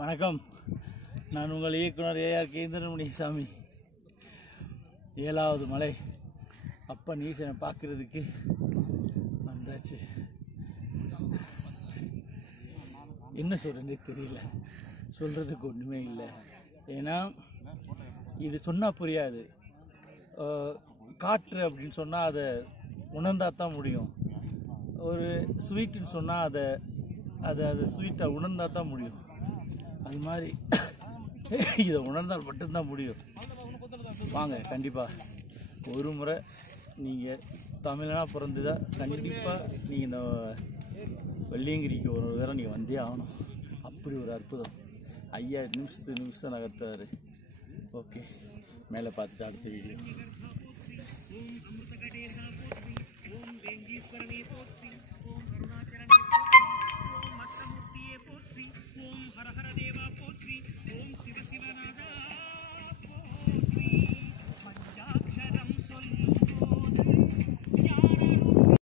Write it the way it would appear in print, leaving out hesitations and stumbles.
வணக்கம், நான் உங்கள் இயக்குனர் ஏஆர் கேந்திரமணிசாமி. 7வது மலை அப்பன் ஈசனை பார்க்குறதுக்கு வந்தாச்சு. என்ன சொல்கிறேன்னே தெரியல, சொல்கிறதுக்கு ஒன்றுமே இல்லை. ஏன்னா இது சொன்னால் புரியாது. காற்று அப்படின்னு சொன்னால் அதை உணர்ந்தால் தான் முடியும். ஒரு ஸ்வீட்டுன்னு சொன்னால் அதை ஸ்வீட்டை உணர்ந்தால் தான் முடியும். அது மாதிரி இதை உணர்ந்தால் மட்டும்தான் முடியும். வாங்க, கண்டிப்பாக ஒரு முறை நீங்கள் தமிழனாக பிறந்ததா கண்டிப்பாக நீங்கள் இந்த வெள்ளியங்கிரிக்கு ஒரு தடவை நீங்கள் வந்தே ஆகணும். அப்படி ஒரு அற்புதம். 5000 நிமிஷம் நகர்த்தாரு. ஓகே, மேலே பார்த்துட்டு அடுத்த வீடியோ.